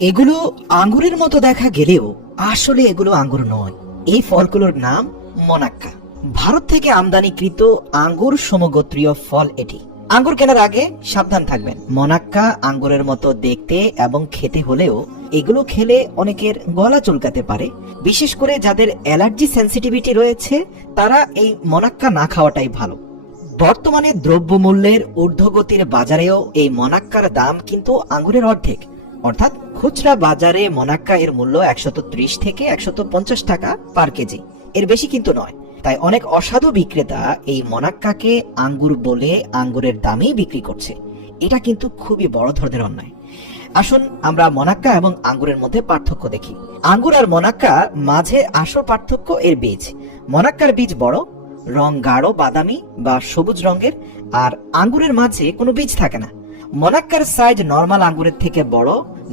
এগুলো আঙ্গুরের মতো দেখা গেলেও আসলে এগুলো আঙ্গুর নয়। এই ফলগুলোর নাম মনাক্কা। ভারত থেকে আমদানিকৃত আঙ্গুর সমগোত্রীয় ফল এটি। আঙ্গুর কেনার আগে সাবধান থাকবেন। মনাক্কা আঙ্গুরের মতো দেখতে এবং খেতে হলেও এগুলো খেলে অনেকের গলা চুলকাতে পারে। বিশেষ করে যাদের অ্যালার্জি সেন্সিটিভিটি রয়েছে তারা এই মনাক্কা না খাওয়াটাই ভালো। বর্তমানে দ্রব্যমূল্যের ঊর্ধ্বগতির বাজারেও এই মনাক্কার দাম কিন্তু আঙ্গুরের অর্ধেক। অর্থাৎ খুচরা বাজারে মনাক্কা এর মূল্য 130 থেকে 150 টাকা পার কেজি, এর বেশি কিন্তু নয়। তাই অনেক অসাধু বিক্রেতা এই মনাক্কাকে আঙ্গুর বলে আঙ্গুরের দামেই বিক্রি করছে। এটা কিন্তু খুবই বড় ধরনের অন্যায়। আসুন আমরা মনাক্কা এবং আঙ্গুরের মধ্যে পার্থক্য দেখি। আঙ্গুর আর মনাক্কা মাঝে আসল পার্থক্য এর বীজ। মনাক্কার বীজ বড়, রং গাঢ় বাদামি বা সবুজ রঙের, আর আঙ্গুরের মাঝে কোনো বীজ থাকে না। মনাক্কার সাইজ নরমাল আঙ্গুরের থেকে বড়,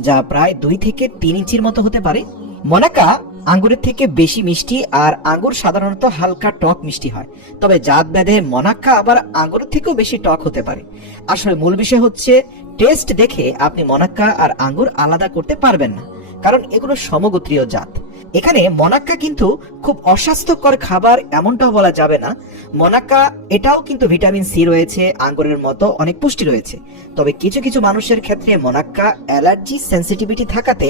যা প্রায় 2 থেকে 3 ইঞ্চির মতো হতে পারে। মনাক্কা আঙ্গুরের থেকে বেশি মিষ্টি, আর আঙ্গুর সাধারণত হালকা টক মিষ্টি হয়। তবে জাত ভেদে মনাক্কা আবার আঙ্গুরের থেকেও বেশি টক হতে পারে। আসলে মূল বিষয় হচ্ছে টেস্ট দেখে আপনি মনাক্কা আর আঙ্গুর আলাদা করতে পারবেন না, কারণ এগুলো সমগোত্রীয় জাত। এখানে মনাক্কা কিন্তু খুব অস্বাস্থ্যকর খাবার এমনটাও বলা যাবে না। মনাক্কা এটাও কিন্তু ভিটামিন সি রয়েছে, আঙ্গুরের মতো অনেক পুষ্টি রয়েছে। তবে কিছু কিছু মানুষের ক্ষেত্রে মনাক্কা অ্যালার্জি সেন্সিটিভিটি থাকাতে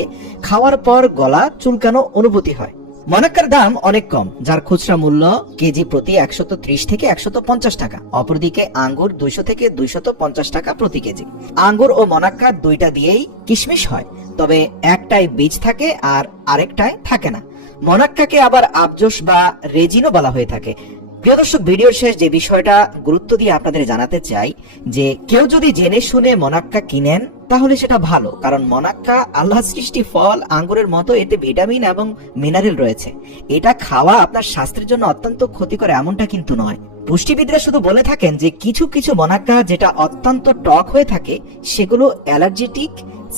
খাওয়ার পর গলা চুলকানো অনুভূতি হয়। মনাক্কার দাম অনেক কম, যার খুচরা মূল্য কেজি প্রতি 130 থেকে 150 টাকা। অপরদিকে আঙ্গুর 200 থেকে 250 টাকা প্রতি কেজি। আঙ্গুর ও মনাক্কা দুইটা দিয়েই কিশমিশ হয়, তবে একটাই বীজ থাকে আর আরেকটায় থাকে না। মনাক্কাকে আবার আবজোস বা রেজিনও বলা হয়ে থাকে। প্রিয় দর্শক, ভিডিওর শেষ যে বিষয়টা গুরুত্ব দিয়ে আপনাদের জানাতে চাই যে কেউ যদি জেনে শুনে মনাক্কা কিনেন তাহলে সেটা ভালো, কারণ মনাক্কা আল্লাহ সৃষ্টি ফল, আঙ্গুরের মতো এতে ভিটামিন এবং মিনারেল রয়েছে। এটা খাওয়া আপনার স্বাস্থ্যের জন্য অত্যন্ত ক্ষতিকর এমনটা কিন্তু নয়। পুষ্টিবিদরা শুধু বলে থাকেন যে কিছু কিছু মনাক্কা যেটা অত্যন্ত টক হয়ে থাকে সেগুলো অ্যালার্জেটিক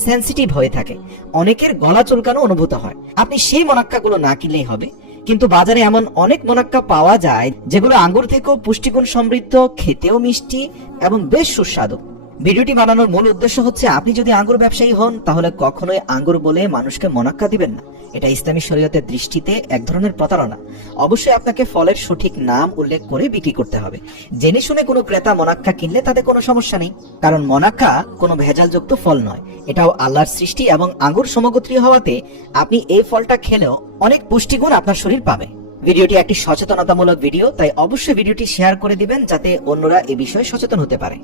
সেন্সিটিভ হয়ে থাকে, অনেকের গলা চুলকানো অনুভূত হয়। আপনি সেই মনাক্কাগুলো না কিনলেই হবে। কিন্তু বাজারে এমন অনেক মনাক্কা পাওয়া যায় যেগুলো আঙ্গুর থেকেও পুষ্টিগুণ সমৃদ্ধ, খেতেও মিষ্টি এবং বেশ সুস্বাদু। ভিডিওটি বানানোর মূল উদ্দেশ্য হচ্ছে আপনি যদি আঙ্গুর ব্যবসায়ী হন তাহলে কখনোই আঙ্গুর বলে মানুষকে মনাক্কা দিবেন না। এটা ইসলামী শরীয়তের দৃষ্টিতে এক ধরনের প্রতারণা। অবশ্যই আপনাকে ফলের সঠিক নাম উল্লেখ করে বিক্রি করতে হবে। জেনে শুনে কোনো ক্রেতা মনাক্কা কিনলে তাতে কোনো সমস্যা নেই, কারণ মনাক্কা কোনো ভেজালযুক্ত ফল নয়। এটাও আল্লাহর সৃষ্টি এবং আঙ্গুর সমগোত্রীয় হওয়াতে আপনি এই ফলটা খেলেও অনেক পুষ্টিগুণ আপনার শরীর পাবে। ভিডিওটি একটি সচেতনতামূলক ভিডিও, তাই অবশ্যই ভিডিওটি শেয়ার করে দিবেন যাতে অন্যরা এ বিষয়ে সচেতন হতে পারে।